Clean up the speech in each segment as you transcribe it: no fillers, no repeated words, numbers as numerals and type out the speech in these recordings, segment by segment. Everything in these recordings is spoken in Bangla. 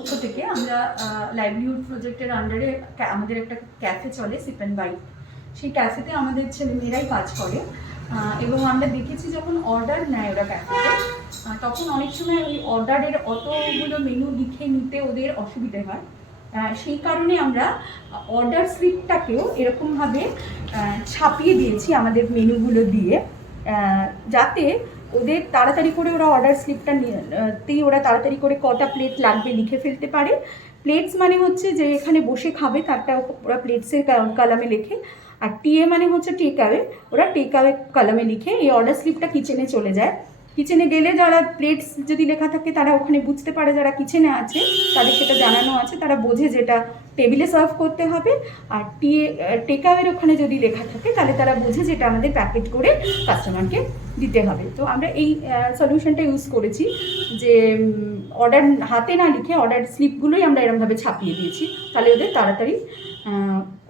পক্ষ থেকে আমরা লাইভলিহুড প্রজেক্টের আন্ডারে আমাদের একটা ক্যাফে চলে সিপ অ্যান্ড বাইট। সেই ক্যাফেতে আমাদের ছেলেমেয়েরাই কাজ করে এবং আমরা দেখেছি যখন অর্ডার নেয় ওরা ক্যাফেতে তখন অনেক সময় ওই অর্ডারের অতগুলো মেনু লিখে নিতে ওদের অসুবিধে হয়। সেই কারণে আমরা অর্ডার স্লিপটাকেও এরকমভাবে ছাপিয়ে দিয়েছি আমাদের মেনুগুলো দিয়ে, যাতে ওদের তাড়াতাড়ি করে ওরা অর্ডার স্লিপটাতেই ওরা তাড়াতাড়ি করে কটা প্লেট লাগবে লিখে ফেলতে পারে। প্লেটস মানে হচ্ছে যে এখানে বসে খাবে তারটা ওরা প্লেটসের কলামে লেখে, আর টিএ মানে হচ্ছে টেক অ্যাওয়ে, ওরা টেক অ্যাওয়ে কলামে লিখে এই অর্ডার স্লিপটা কিচেনে চলে যায়। কিচেনে গেলে যারা প্লেটস যদি লেখা থাকে তারা ওখানে বুঝতে পারে, যারা কিচেনে আছে তাদের সেটা জানানো আছে, তারা বোঝে যেটা টেবিলে সার্ভ করতে হবে। আর টেক অ্যাওয়ের ওখানে যদি লেখা থাকে তাহলে তারা বোঝে যেটা আমাদের প্যাকেট করে কাস্টমারকে দিতে হবে। তো আমরা এই সলিউশনটা ইউজ করেছি যে অর্ডার হাতে না লিখে অর্ডার স্লিপগুলোই আমরা এরকমভাবে ছাপিয়ে দিয়েছি, তাহলে ওদের তাড়াতাড়ি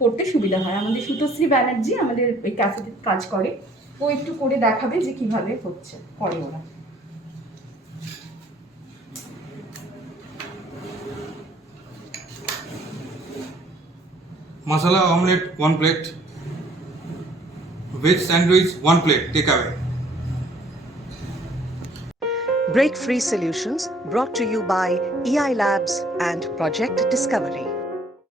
করতে সুবিধা হয়। আমাদের সুতশ্রী ব্যানার্জি আমাদের এই ক্যাফেতে কাজ করে, ও একটু করে দেখাবে যে কিভাবে হচ্ছে করে ওরা। Masala omelette 1 plate, veg sandwich 1 plate take away. Break Free Solutions brought to you by EI Labs and Project Discovery.